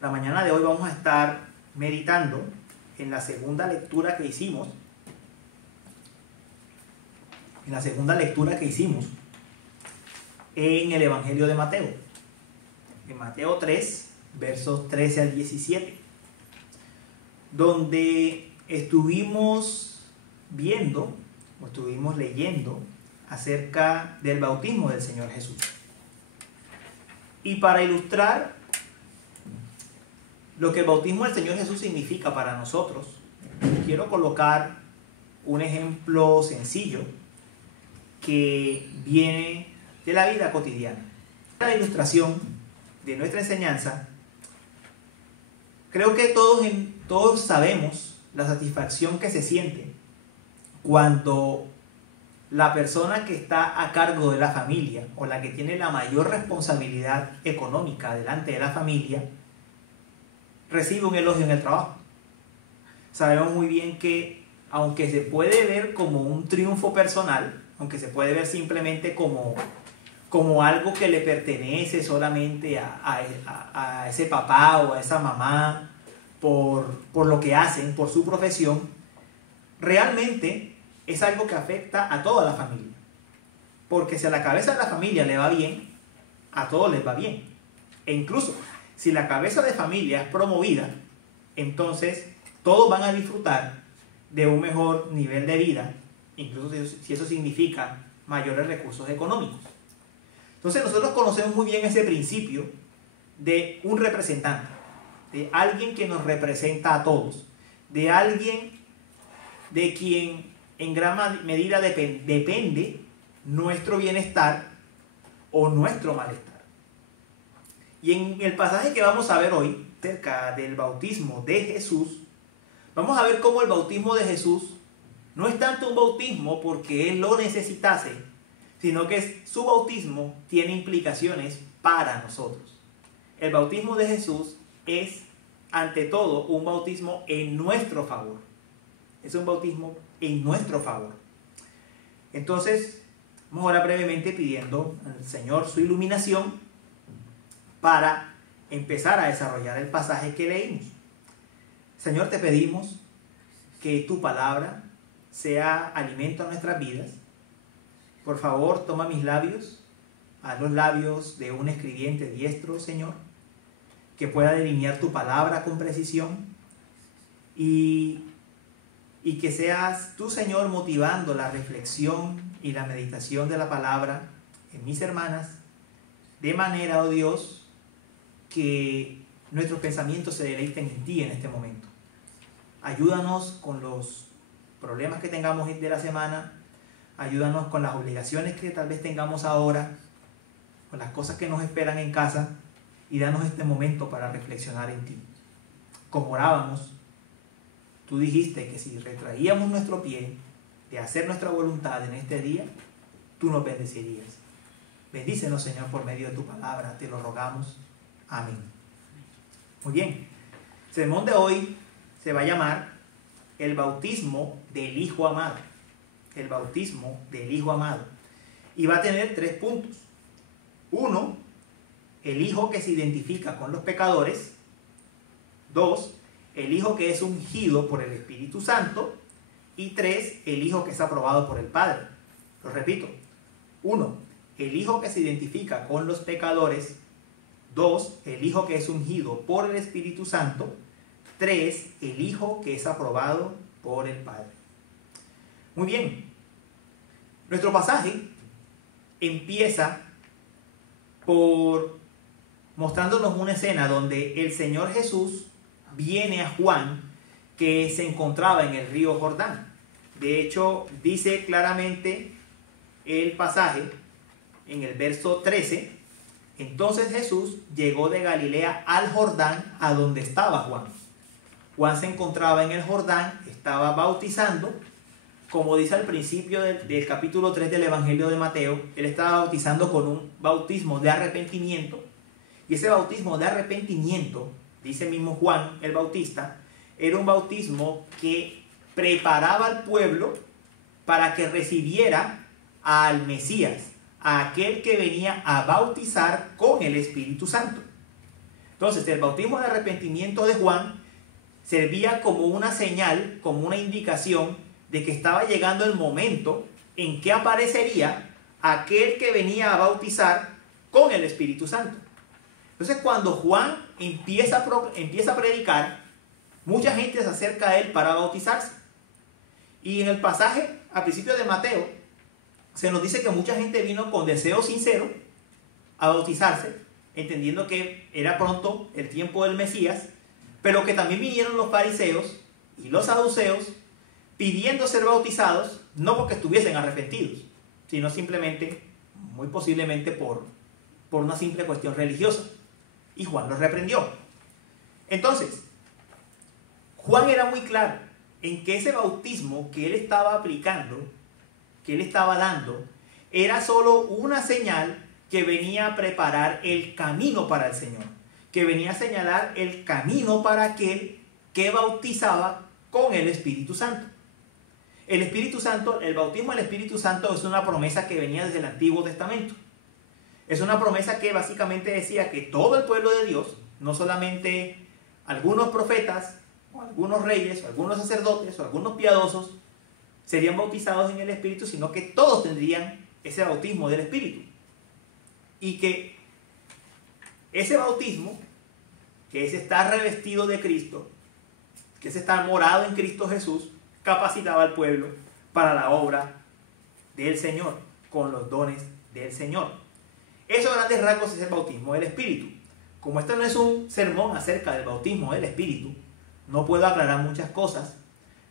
La mañana de hoy vamos a estar meditando en la segunda lectura que hicimos. En el Evangelio de Mateo. En Mateo 3, versos 13 al 17. Donde estuvimos viendo o estuvimos leyendo acerca del bautismo del Señor Jesús. Y para ilustrar lo que el bautismo del Señor Jesús significa para nosotros, quiero colocar un ejemplo sencillo que viene de la vida cotidiana. La ilustración de nuestra enseñanza, creo que todos sabemos la satisfacción que se siente cuando la persona que está a cargo de la familia o la que tiene la mayor responsabilidad económica delante de la familia recibe un elogio en el trabajo. Sabemos muy bien que aunque se puede ver como un triunfo personal, aunque se puede ver simplemente como algo que le pertenece solamente a ese papá o a esa mamá por lo que hacen, por su profesión, realmente es algo que afecta a toda la familia. Porque si a la cabeza de la familia le va bien, a todos les va bien. E incluso si la cabeza de familia es promovida, entonces todos van a disfrutar de un mejor nivel de vida, incluso si eso significa mayores recursos económicos. Entonces nosotros conocemos muy bien ese principio de un representante, de alguien que nos representa a todos, de alguien de quien en gran medida depende nuestro bienestar o nuestro malestar. Y en el pasaje que vamos a ver hoy, acerca del bautismo de Jesús, vamos a ver cómo el bautismo de Jesús no es tanto un bautismo porque Él lo necesitase, sino que su bautismo tiene implicaciones para nosotros. El bautismo de Jesús es, ante todo, un bautismo en nuestro favor. Es un bautismo en nuestro favor. Entonces, vamos ahora brevemente pidiendo al Señor su iluminación para empezar a desarrollar el pasaje que leímos. Señor, te pedimos que tu palabra sea alimento a nuestras vidas. Por favor, toma mis labios, haz los labios de un escribiente diestro, Señor, que pueda delinear tu palabra con precisión y que seas tú, Señor, motivando la reflexión y la meditación de la palabra en mis hermanas, de manera, oh Dios, que nuestros pensamientos se deleiten en ti en este momento. Ayúdanos con los problemas que tengamos de la semana, ayúdanos con las obligaciones que tal vez tengamos ahora, con las cosas que nos esperan en casa, y danos este momento para reflexionar en ti. Como orábamos, tú dijiste que si retraíamos nuestro pie de hacer nuestra voluntad en este día, tú nos bendecirías. Bendícenos, Señor, por medio de tu palabra, te lo rogamos. Amén. Muy bien. El sermón de hoy se va a llamar el bautismo del Hijo amado. El bautismo del Hijo amado. Y va a tener 3 puntos. 1, el Hijo que se identifica con los pecadores. 2, el Hijo que es ungido por el Espíritu Santo. Y 3, el Hijo que es aprobado por el Padre. Lo repito. 1, el Hijo que se identifica con los pecadores. 2, el Hijo que es ungido por el Espíritu Santo. 3, el Hijo que es aprobado por el Padre. Muy bien. Nuestro pasaje empieza por mostrándonos una escena donde el Señor Jesús viene a Juan, que se encontraba en el río Jordán. De hecho, dice claramente el pasaje en el verso 13: entonces Jesús llegó de Galilea al Jordán, a donde estaba Juan. Juan se encontraba en el Jordán, estaba bautizando, como dice al principio del capítulo 3 del Evangelio de Mateo. Él estaba bautizando con un bautismo de arrepentimiento, y ese bautismo de arrepentimiento, dice mismo Juan el Bautista, era un bautismo que preparaba al pueblo para que recibiera al Mesías, a aquel que venía a bautizar con el Espíritu Santo. Entonces, el bautismo de arrepentimiento de Juan servía como una señal, como una indicación de que estaba llegando el momento en que aparecería aquel que venía a bautizar con el Espíritu Santo. Entonces, cuando Juan empieza a predicar, mucha gente se acerca a él para bautizarse. Y en el pasaje, al principio de Mateo, se nos dice que mucha gente vino con deseo sincero a bautizarse, entendiendo que era pronto el tiempo del Mesías, pero que también vinieron los fariseos y los saduceos pidiendo ser bautizados, no porque estuviesen arrepentidos, sino simplemente, muy posiblemente por una simple cuestión religiosa. Y Juan los reprendió. Entonces, Juan era muy claro en que ese bautismo que él estaba aplicando, que él estaba dando, era solo una señal que venía a preparar el camino para el Señor, que venía a señalar el camino para aquel que bautizaba con el Espíritu Santo. El Espíritu Santo, el bautismo del Espíritu Santo es una promesa que venía desde el Antiguo Testamento. Es una promesa que básicamente decía que todo el pueblo de Dios, no solamente algunos profetas, o algunos reyes, o algunos sacerdotes, o algunos piadosos, serían bautizados en el Espíritu, sino que todos tendrían ese bautismo del Espíritu. Y que ese bautismo, que es estar revestido de Cristo, que es estar morado en Cristo Jesús, capacitaba al pueblo para la obra del Señor, con los dones del Señor. Eso a grandes rasgos es el bautismo del Espíritu. Como esto no es un sermón acerca del bautismo del Espíritu, no puedo aclarar muchas cosas,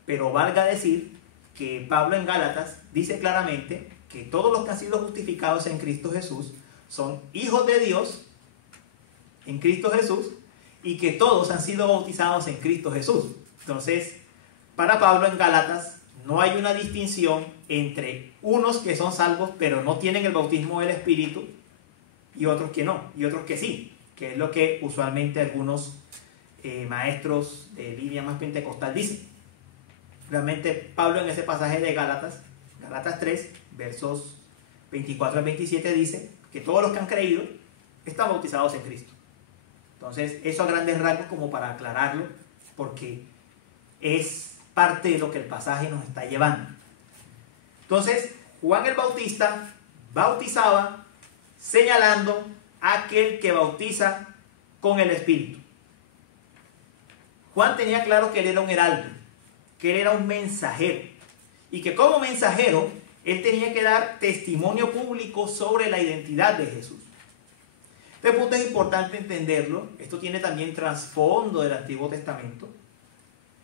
pero valga decir que Pablo en Gálatas dice claramente que todos los que han sido justificados en Cristo Jesús son hijos de Dios en Cristo Jesús y que todos han sido bautizados en Cristo Jesús. Entonces, para Pablo en Gálatas no hay una distinción entre unos que son salvos pero no tienen el bautismo del Espíritu y otros que no, y otros que sí, que es lo que usualmente algunos maestros de línea más pentecostal dicen. Realmente Pablo en ese pasaje de Gálatas 3, versos 24 al 27 dice que todos los que han creído están bautizados en Cristo. Entonces, eso a grandes rasgos como para aclararlo, porque es parte de lo que el pasaje nos está llevando. Entonces, Juan el Bautista bautizaba señalando a aquel que bautiza con el Espíritu. Juan tenía claro que él era un heraldo, que él era un mensajero, y que como mensajero él tenía que dar testimonio público sobre la identidad de Jesús. Este punto es importante entenderlo. Esto tiene también trasfondo del Antiguo Testamento.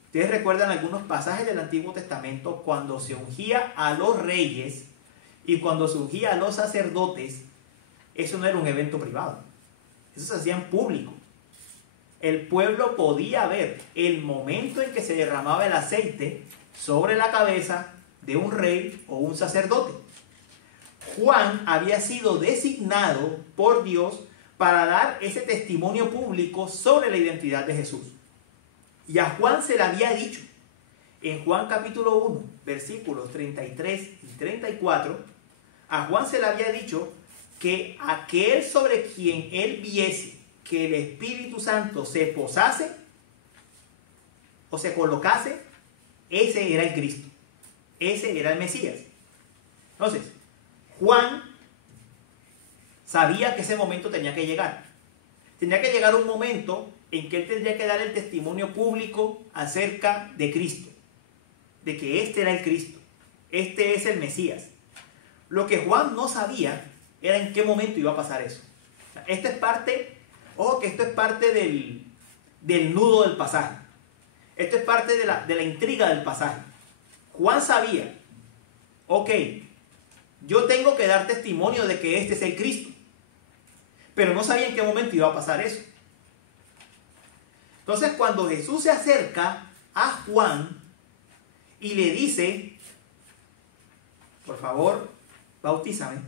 Ustedes recuerdan algunos pasajes del Antiguo Testamento cuando se ungía a los reyes y cuando se ungía a los sacerdotes. Eso no era un evento privado, eso se hacía en público. El pueblo podía ver el momento en que se derramaba el aceite sobre la cabeza de un rey o un sacerdote. Juan había sido designado por Dios para dar ese testimonio público sobre la identidad de Jesús. Y a Juan se le había dicho, en Juan capítulo 1, versículos 33 y 34, a Juan se le había dicho que aquel sobre quien él viese que el Espíritu Santo se posase o se colocase, ese era el Cristo, ese era el Mesías. Entonces, Juan sabía que ese momento tenía que llegar. Tenía que llegar un momento en que él tendría que dar el testimonio público acerca de Cristo, de que este era el Cristo, este es el Mesías. Lo que Juan no sabía era en qué momento iba a pasar eso. O sea, esta es parte, ojo que esto es parte del nudo del pasaje. Esto es parte de la intriga del pasaje. Juan sabía, ok, yo tengo que dar testimonio de que este es el Cristo, pero no sabía en qué momento iba a pasar eso. Entonces, cuando Jesús se acerca a Juan y le dice, por favor, bautízame,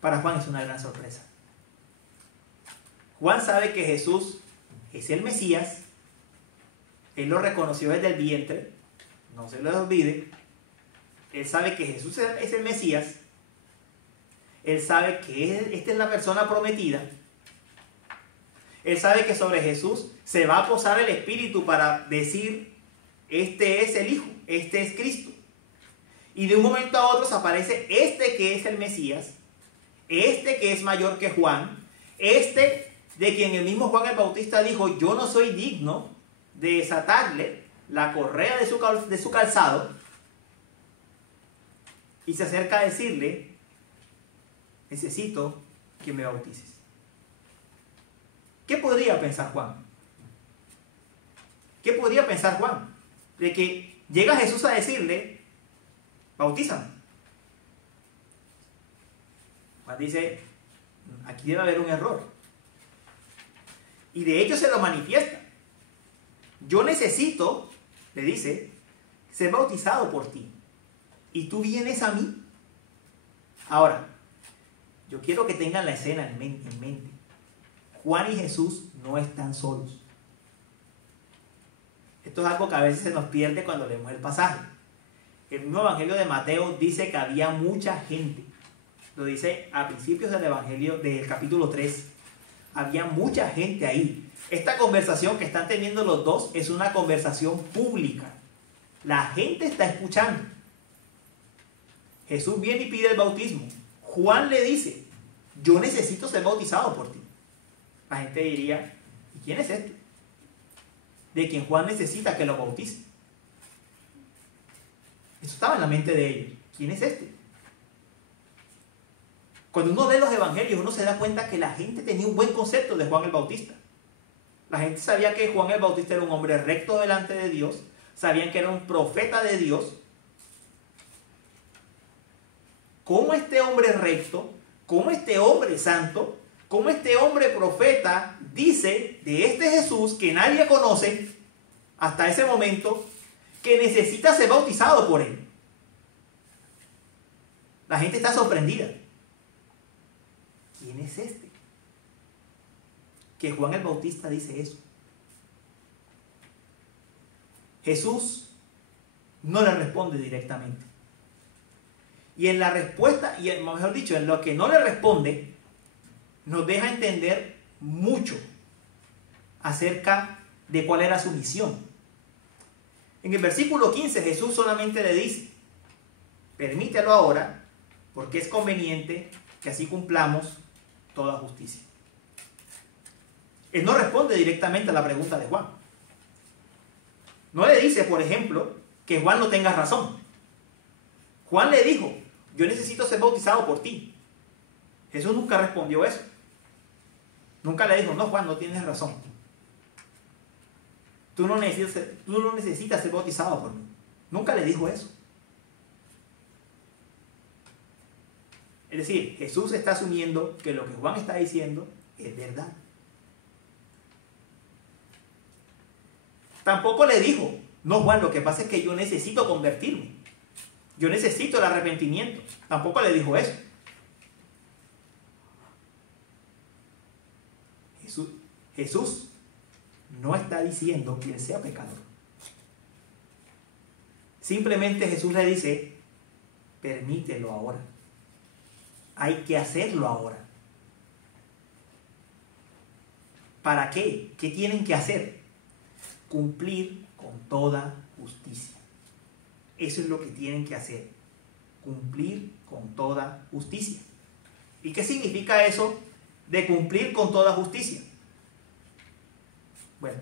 para Juan es una gran sorpresa. Juan sabe que Jesús es el Mesías, él lo reconoció desde el vientre, no se lo olvide. Él sabe que Jesús es el Mesías, él sabe que esta es la persona prometida, Él sabe que sobre Jesús se va a posar el Espíritu para decir, este es el Hijo, este es Cristo. Y de un momento a otro aparece este que es el Mesías, este que es mayor que Juan, este de quien el mismo Juan el Bautista dijo, yo no soy digno de desatarle la correa de su calzado, y se acerca a decirle, necesito que me bautices. ¿Qué podría pensar Juan? ¿Qué podría pensar Juan? De que llega Jesús a decirle, bautízame. Juan dice, aquí debe haber un error. Y de hecho se lo manifiesta. Yo necesito, le dice, ser bautizado por ti. ¿Y tú vienes a mí? Ahora, yo quiero que tengan la escena en mente. Juan y Jesús no están solos. Esto es algo que a veces se nos pierde cuando leemos el pasaje. El mismo Evangelio de Mateo dice que había mucha gente. Lo dice a principios del Evangelio del capítulo 3. Había mucha gente ahí. Esta conversación que están teniendo los dos es una conversación pública. La gente está escuchando. Jesús viene y pide el bautismo. Juan le dice, yo necesito ser bautizado por ti. La gente diría, ¿y quién es este? De quien Juan necesita que lo bautice. Eso estaba en la mente de ellos. ¿Quién es este? Cuando uno lee los evangelios, uno se da cuenta que la gente tenía un buen concepto de Juan el Bautista. La gente sabía que Juan el Bautista era un hombre recto delante de Dios. Sabían que era un profeta de Dios. ¿Cómo este hombre recto, cómo este hombre santo, cómo este hombre profeta dice de este Jesús que nadie conoce hasta ese momento, que necesita ser bautizado por él? La gente está sorprendida. ¿Quién es este? Que Juan el Bautista dice eso. Jesús no le responde directamente. Y en la respuesta, y mejor dicho, en lo que no le responde, nos deja entender mucho acerca de cuál era su misión. En el versículo 15 Jesús solamente le dice, permítelo ahora, porque es conveniente que así cumplamos toda justicia. Él no responde directamente a la pregunta de Juan. No le dice, por ejemplo, que Juan no tenga razón. Juan le dijo, yo necesito ser bautizado por ti. Jesús nunca respondió eso. Nunca le dijo, no, Juan, no tienes razón. Tú no necesitas ser bautizado por mí. Nunca le dijo eso. Es decir, Jesús está asumiendo que lo que Juan está diciendo es verdad. Tampoco le dijo, no, Juan, lo que pasa es que yo necesito convertirme. Yo necesito el arrepentimiento. Tampoco le dijo eso. Jesús no está diciendo que él sea pecador. Simplemente Jesús le dice, permítelo ahora. Hay que hacerlo ahora. ¿Para qué? ¿Qué tienen que hacer? Cumplir con toda justicia. Eso es lo que tienen que hacer. Cumplir con toda justicia. ¿Y qué significa eso de cumplir con toda justicia? Bueno,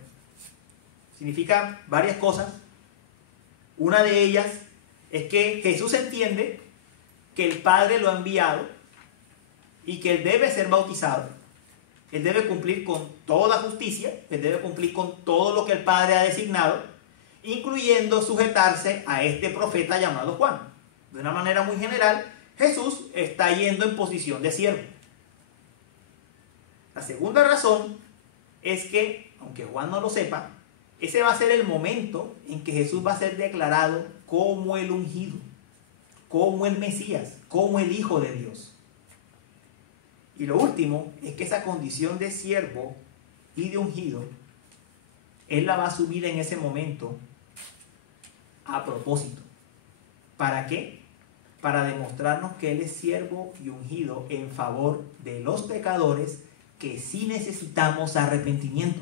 significa varias cosas. Una de ellas es que Jesús entiende que el Padre lo ha enviado y que él debe ser bautizado. Él debe cumplir con toda justicia, él debe cumplir con todo lo que el Padre ha designado, incluyendo sujetarse a este profeta llamado Juan. De una manera muy general, Jesús está yendo en posición de siervo. La segunda razón es que, aunque Juan no lo sepa, ese va a ser el momento en que Jesús va a ser declarado como el ungido, como el Mesías, como el Hijo de Dios. Y lo último es que esa condición de siervo y de ungido, él la va a asumir en ese momento a propósito. ¿Para qué? Para demostrarnos que él es siervo y ungido en favor de los pecadores que sí necesitamos arrepentimiento.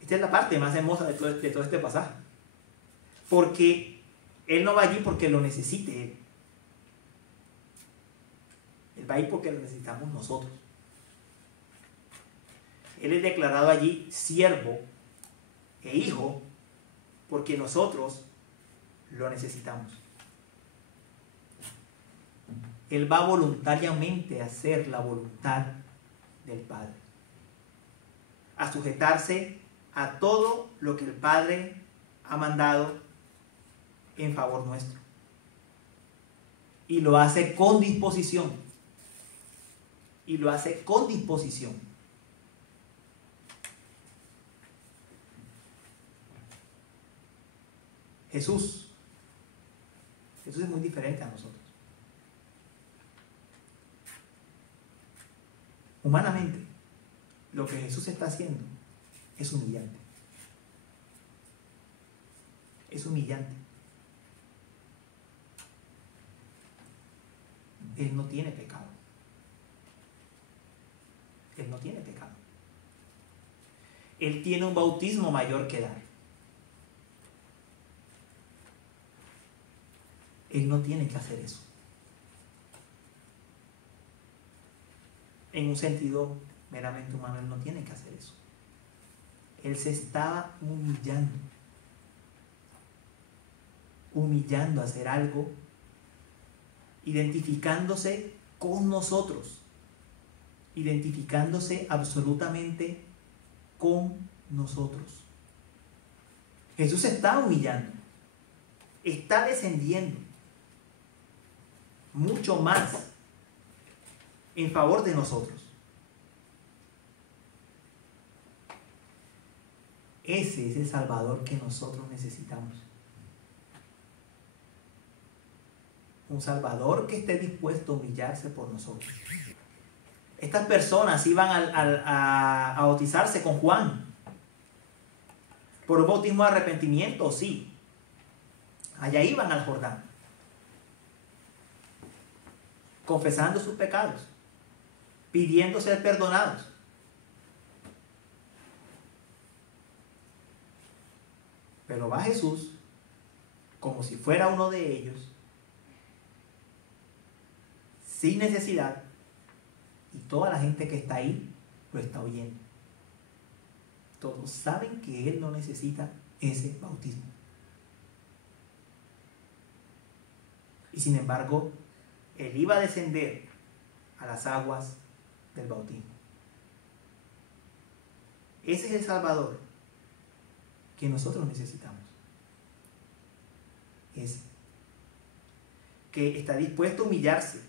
Esta es la parte más hermosa de todo este pasaje. Porque Él no va allí porque lo necesite Él. Él va allí porque lo necesitamos nosotros. Él es declarado allí siervo e hijo porque nosotros lo necesitamos. Él va voluntariamente a hacer la voluntad del Padre, a sujetarse a todo lo que el Padre ha mandado en favor nuestro. Y lo hace con disposición. Y lo hace con disposición. Jesús es muy diferente a nosotros. Humanamente, lo que Jesús está haciendo es humillante. Es humillante. Él no tiene pecado. Él no tiene pecado. Él tiene un bautismo mayor que dar. Él no tiene que hacer eso. En un sentido meramente humano, Él no tiene que hacer eso. Él se estaba humillando a hacer algo, identificándose con nosotros, identificándose absolutamente con nosotros. Jesús se está humillando, está descendiendo mucho más en favor de nosotros. Ese es el Salvador que nosotros necesitamos. Un Salvador que esté dispuesto a humillarse por nosotros. Estas personas iban a bautizarse con Juan. Por un bautismo de arrepentimiento, sí. Allá iban al Jordán, confesando sus pecados, pidiendo ser perdonados. Pero va Jesús como si fuera uno de ellos, sin necesidad, y toda la gente que está ahí lo está oyendo. Todos saben que Él no necesita ese bautismo. Y sin embargo, Él iba a descender a las aguas del bautismo. Ese es el Salvador que nosotros necesitamos. Ese que está dispuesto a humillarse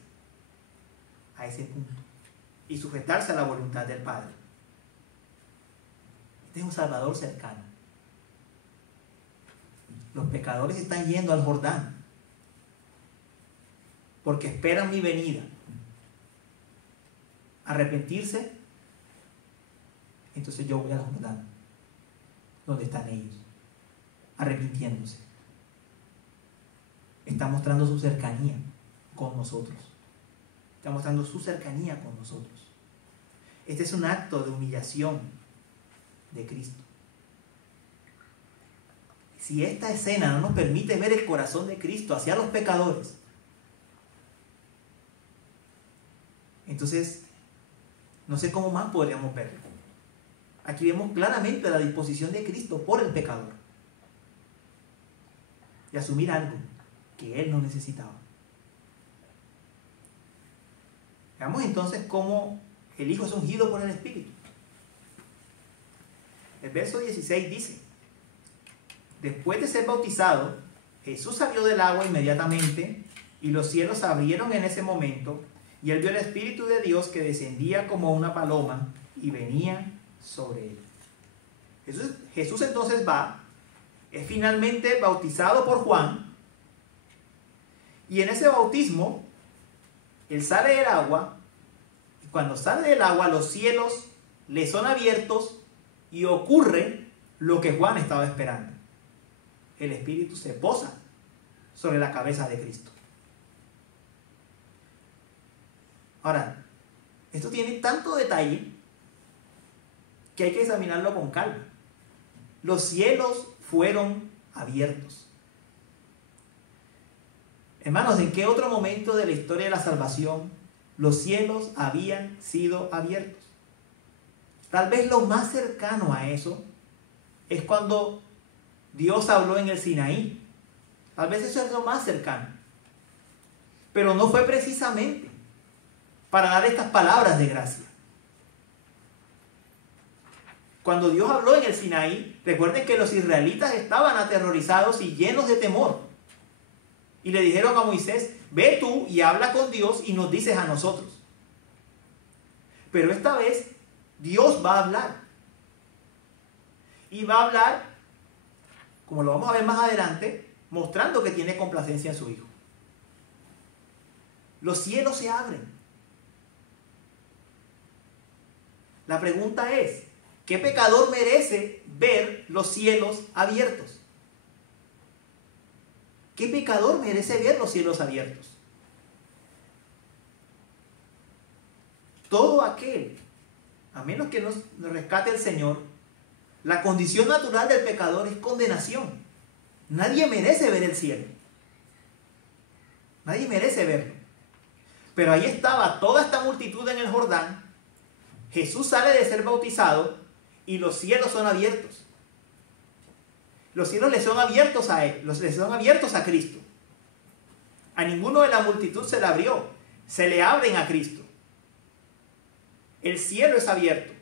a ese punto y sujetarse a la voluntad del Padre. Este es un Salvador cercano. Los pecadores están yendo al Jordán porque esperan mi venida. Arrepentirse, entonces yo voy al Jordán, donde están ellos, arrepintiéndose. Está mostrando su cercanía con nosotros. Está mostrando su cercanía con nosotros. Este es un acto de humillación de Cristo. Si esta escena no nos permite ver el corazón de Cristo hacia los pecadores, entonces no sé cómo más podríamos verlo. Aquí vemos claramente la disposición de Cristo por el pecador y asumir algo que Él no necesitaba. Veamos entonces cómo el Hijo es ungido por el Espíritu. El verso 16 dice: después de ser bautizado, Jesús salió del agua inmediatamente, y los cielos se abrieron en ese momento, y él vio el Espíritu de Dios que descendía como una paloma y venía sobre él. Jesús entonces es finalmente bautizado por Juan, y en ese bautismo él sale del agua, y cuando sale del agua los cielos le son abiertos y ocurre lo que Juan estaba esperando. El Espíritu se posa sobre la cabeza de Cristo. Ahora, esto tiene tanto detalle que hay que examinarlo con calma. Los cielos fueron abiertos. Hermanos, ¿en qué otro momento de la historia de la salvación los cielos habían sido abiertos? Tal vez lo más cercano a eso es cuando Dios habló en el Sinaí. Tal vez eso es lo más cercano. Pero no fue precisamente para dar estas palabras de gracia. Cuando Dios habló en el Sinaí, recuerden que los israelitas estaban aterrorizados y llenos de temor. Y le dijeron a Moisés, ve tú y habla con Dios y nos dices a nosotros. Pero esta vez Dios va a hablar. Y va a hablar, como lo vamos a ver más adelante, mostrando que tiene complacencia en su Hijo. Los cielos se abren. La pregunta es, ¿qué pecador merece ver los cielos abiertos? ¿Qué pecador merece ver los cielos abiertos? Todo aquel, a menos que nos rescate el Señor, la condición natural del pecador es condenación. Nadie merece ver el cielo. Nadie merece verlo. Pero ahí estaba toda esta multitud en el Jordán. Jesús sale de ser bautizado y los cielos son abiertos. Los cielos le son abiertos a Él, le son abiertos a Cristo. A ninguno de la multitud se le abrió, se le abren a Cristo. El cielo es abierto.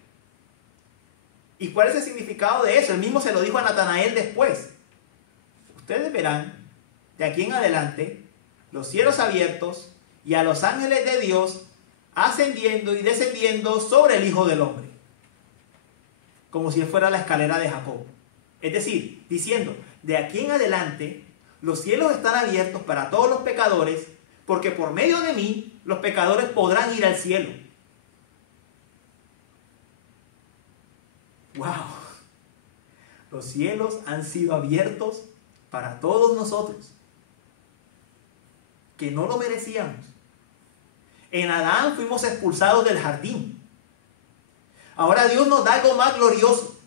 ¿Y cuál es el significado de eso? Él mismo se lo dijo a Natanael después. Ustedes verán de aquí en adelante los cielos abiertos y a los ángeles de Dios ascendiendo y descendiendo sobre el Hijo del Hombre, como si él fuera la escalera de Jacob. Es decir, diciendo, de aquí en adelante los cielos están abiertos para todos los pecadores, porque por medio de mí los pecadores podrán ir al cielo. ¡Wow! Los cielos han sido abiertos para todos nosotros, que no lo merecíamos. En Adán fuimos expulsados del jardín. Ahora Dios nos da algo más glorioso.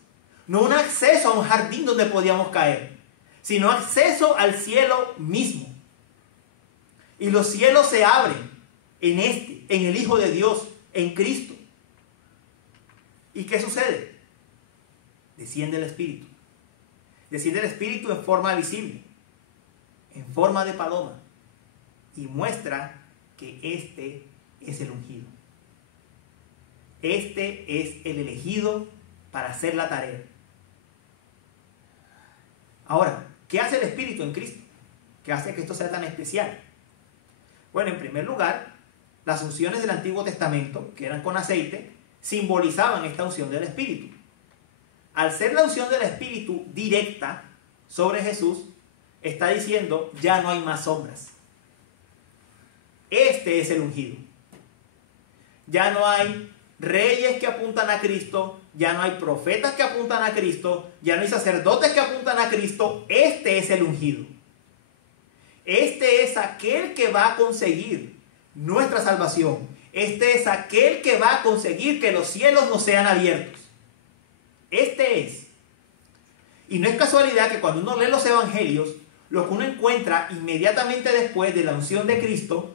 No un acceso a un jardín donde podíamos caer, sino acceso al cielo mismo. Y los cielos se abren en el Hijo de Dios, en Cristo. ¿Y qué sucede? Desciende el Espíritu. Desciende el Espíritu en forma visible, en forma de paloma, y muestra que este es el ungido. Este es el elegido para hacer la tarea. Ahora, ¿qué hace el Espíritu en Cristo? ¿Qué hace que esto sea tan especial? Bueno, en primer lugar, las unciones del Antiguo Testamento, que eran con aceite, simbolizaban esta unción del Espíritu. Al ser la unción del Espíritu directa sobre Jesús, está diciendo, ya no hay más sombras. Este es el ungido. Ya no hay reyes que apuntan a Cristo, ya no hay profetas que apuntan a Cristo, ya no hay sacerdotes que apuntan a Cristo. Este es el ungido. Este es aquel que va a conseguir nuestra salvación. Este es aquel que va a conseguir que los cielos nos sean abiertos. Este es. Y no es casualidad que cuando uno lee los evangelios, lo que uno encuentra inmediatamente después de la unción de Cristo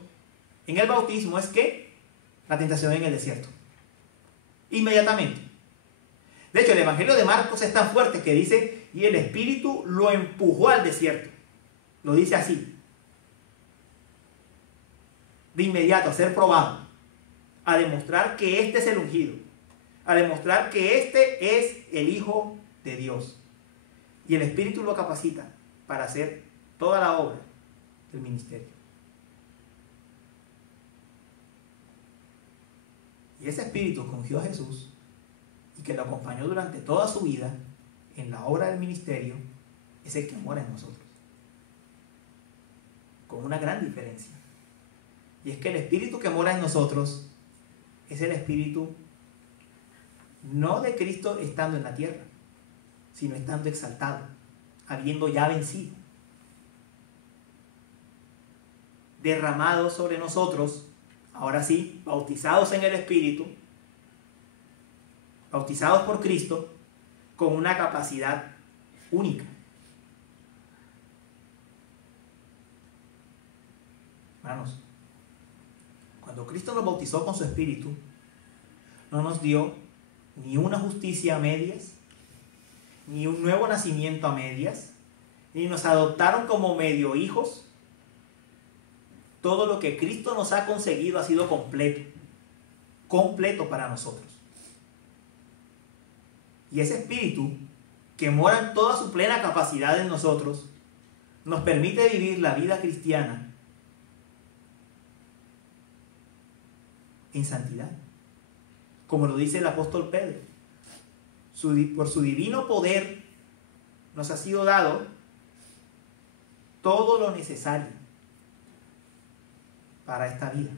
en el bautismo es que la tentación en el desierto. Inmediatamente. De hecho, el evangelio de Marcos es tan fuerte que dice, y el Espíritu lo empujó al desierto. Lo dice así. De inmediato, a ser probado. A demostrar que este es el ungido. A demostrar que este es el Hijo de Dios. Y el Espíritu lo capacita para hacer toda la obra del ministerio. Y ese Espíritu que ungió a Jesús y que lo acompañó durante toda su vida en la obra del ministerio es el que mora en nosotros. Con una gran diferencia. Y es que el Espíritu que mora en nosotros es el Espíritu no de Cristo estando en la tierra, sino estando exaltado, habiendo ya vencido. Derramado sobre nosotros ahora sí, bautizados en el Espíritu, bautizados por Cristo, con una capacidad única. Hermanos, cuando Cristo nos bautizó con su Espíritu, no nos dio ni una justicia a medias, ni un nuevo nacimiento a medias, ni nos adoptaron como medio hijos. Todo lo que Cristo nos ha conseguido ha sido completo para nosotros. Y ese Espíritu, que mora en toda su plena capacidad en nosotros, nos permite vivir la vida cristiana en santidad. Como lo dice el apóstol Pedro, por su divino poder nos ha sido dado todo lo necesario para esta vida.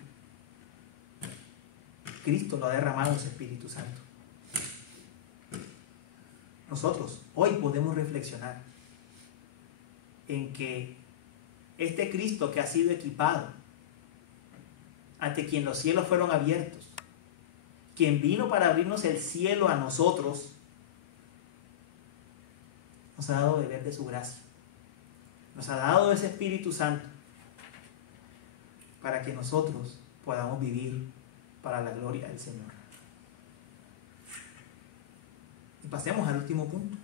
Cristo lo ha derramado en su Espíritu Santo. Nosotros hoy podemos reflexionar en que este Cristo que ha sido equipado, ante quien los cielos fueron abiertos, quien vino para abrirnos el cielo a nosotros, nos ha dado beber de su gracia, nos ha dado ese Espíritu Santo para que nosotros podamos vivir para la gloria del Señor. Y pasemos al último punto.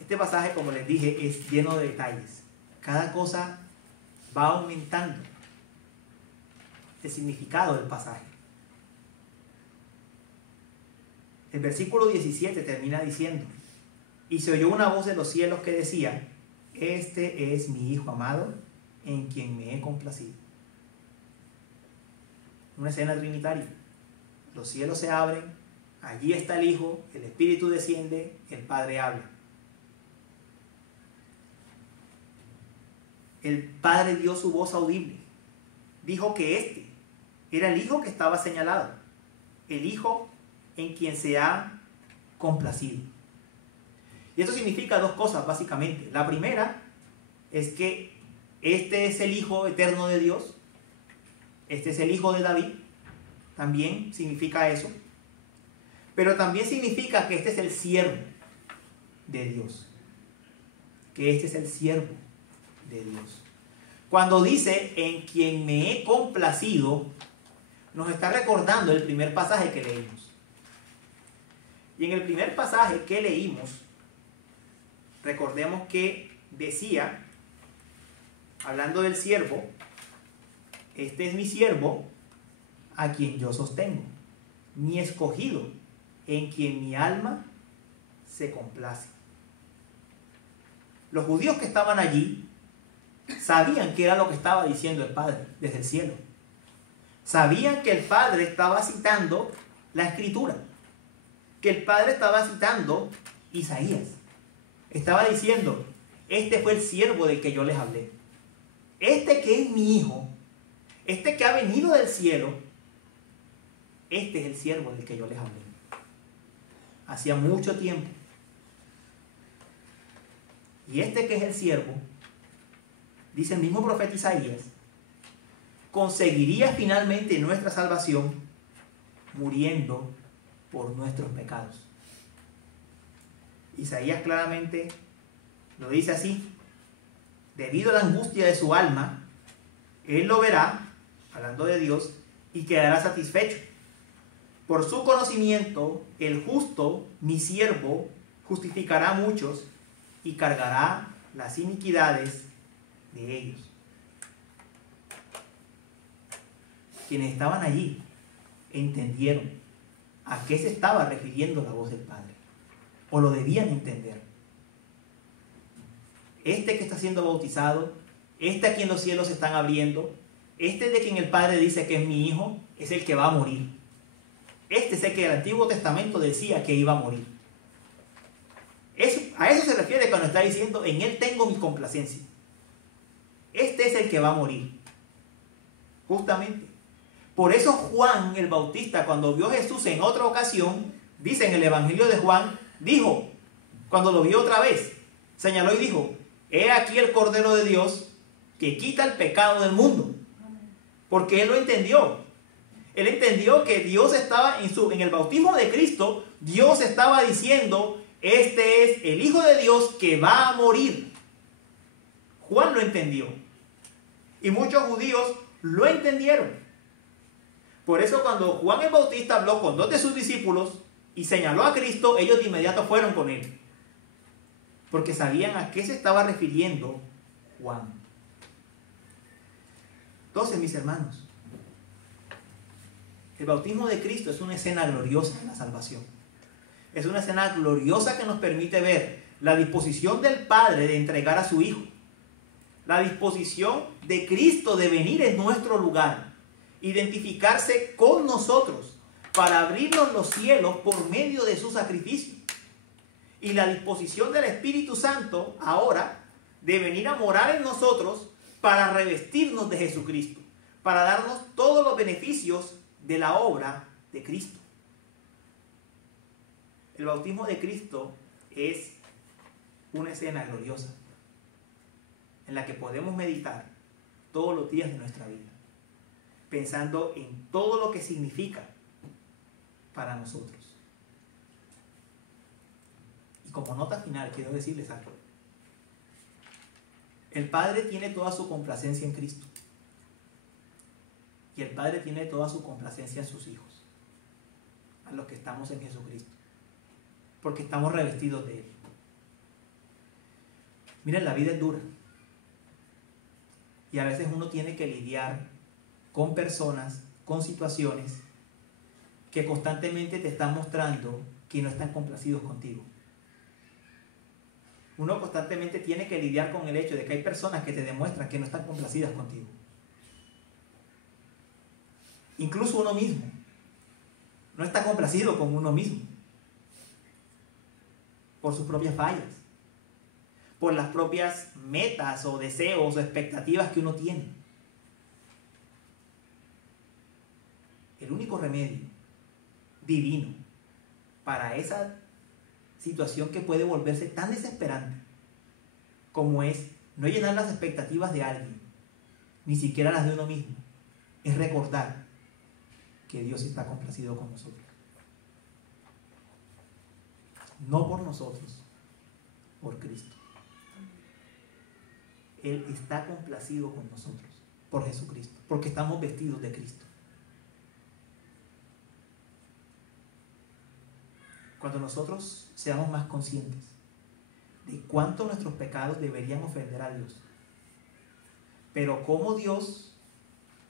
Este pasaje, como les dije, es lleno de detalles. Cada cosa va aumentando el significado del pasaje. El versículo 17 termina diciendo: y se oyó una voz de los cielos que decía: este es mi Hijo amado, en quien me he complacido. Una escena trinitaria. Los cielos se abren, allí está el Hijo, el Espíritu desciende, el Padre habla. El Padre dio su voz audible. Dijo que este era el Hijo que estaba señalado, el Hijo en quien se ha complacido. Y esto significa dos cosas básicamente. La primera es que este es el Hijo eterno de Dios, este es el Hijo de David, también significa eso. Pero también significa que este es el siervo de Dios, que este es el siervo de Dios. Cuando dice en quien me he complacido, nos está recordando el primer pasaje que leímos. Y en el primer pasaje que leímos, recordemos que decía, hablando del siervo: este es mi siervo a quien yo sostengo, mi escogido, en quien mi alma se complace. Los judíos que estaban allí sabían qué era lo que estaba diciendo el Padre desde el cielo. Sabían que el Padre estaba citando la Escritura, que el Padre estaba citando Isaías. Estaba diciendo: este fue el siervo del que yo les hablé. Este que es mi Hijo, este que ha venido del cielo, este es el siervo del que yo les hablé. Hacía mucho tiempo. Y este que es el siervo, dice el mismo profeta Isaías, conseguiría finalmente nuestra salvación muriendo por nuestros pecados. Isaías claramente lo dice así: debido a la angustia de su alma, él lo verá, hablando de Dios, y quedará satisfecho. Por su conocimiento, el justo, mi siervo, justificará a muchos y cargará las iniquidades de ellos. Quienes estaban allí entendieron a qué se estaba refiriendo la voz del Padre, o lo debían entender. Este que está siendo bautizado, este a quien los cielos se están abriendo, este de quien el Padre dice que es mi Hijo, es el que va a morir. Este es el que el Antiguo Testamento decía que iba a morir. A eso se refiere cuando está diciendo: en él tengo mi complacencia. Este es el que va a morir. Justamente. Por eso Juan el Bautista, cuando vio a Jesús en otra ocasión, dice en el Evangelio de Juan, dijo, cuando lo vio otra vez, señaló y dijo: he aquí el Cordero de Dios que quita el pecado del mundo. porque él lo entendió. Él entendió que Dios estaba en el bautismo de Cristo, Dios estaba diciendo, este es el Hijo de Dios que va a morir. Juan lo entendió. Y muchos judíos lo entendieron. Por eso cuando Juan el Bautista habló con 2 de sus discípulos y señaló a Cristo, ellos de inmediato fueron con él. Porque sabían a qué se estaba refiriendo Juan. Entonces, mis hermanos, el bautismo de Cristo es una escena gloriosa de la salvación. Es una escena gloriosa que nos permite ver la disposición del Padre de entregar a su Hijo. La disposición de Cristo de venir en nuestro lugar. Identificarse con nosotros para abrirnos los cielos por medio de su sacrificio. Y la disposición del Espíritu Santo ahora de venir a morar en nosotros para revestirnos de Jesucristo. Para darnos todos los beneficios de la obra de Cristo. El bautismo de Cristo es una escena gloriosa en la que podemos meditar todos los días de nuestra vida, pensando en todo lo que significa para nosotros. Y como nota final quiero decirles algo. El Padre tiene toda su complacencia en Cristo. Y el Padre tiene toda su complacencia en sus hijos, a los que estamos en Jesucristo, porque estamos revestidos de Él. Miren, la vida es dura. Y a veces uno tiene que lidiar con personas, con situaciones que constantemente te están mostrando que no están complacidos contigo. Uno constantemente tiene que lidiar con el hecho de que hay personas que te demuestran que no están complacidas contigo. Incluso uno mismo no está complacido con uno mismo por sus propias fallas, por las propias metas o deseos o expectativas que uno tiene. El único remedio divino para esa situación que puede volverse tan desesperante como es no llenar las expectativas de alguien, ni siquiera las de uno mismo, es recordar que Dios está complacido con nosotros. No por nosotros, por Cristo. Él está complacido con nosotros, por Jesucristo, porque estamos vestidos de Cristo. Cuando nosotros seamos más conscientes de cuánto nuestros pecados deberían ofender a Dios, pero cómo Dios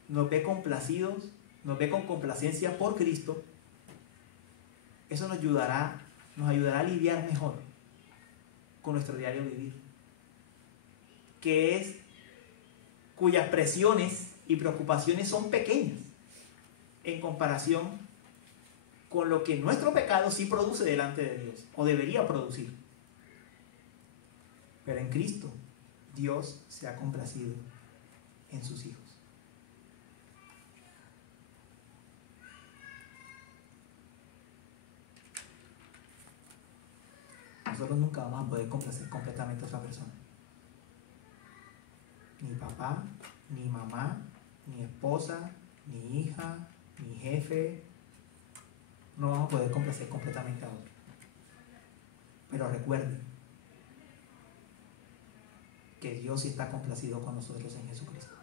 nos ve complacidos, nos ve con complacencia por Cristo, eso nos ayudará a lidiar mejor con nuestro diario vivir, cuyas presiones y preocupaciones son pequeñas en comparación con lo que nuestro pecado sí produce delante de Dios, o debería producir. Pero en Cristo, Dios se ha complacido en sus hijos. Nosotros nunca vamos a poder complacer completamente a otra persona. Ni papá, ni mamá, ni esposa, ni hija, ni jefe. No vamos a poder complacer completamente a otro. Pero recuerden que Dios sí está complacido con nosotros en Jesucristo.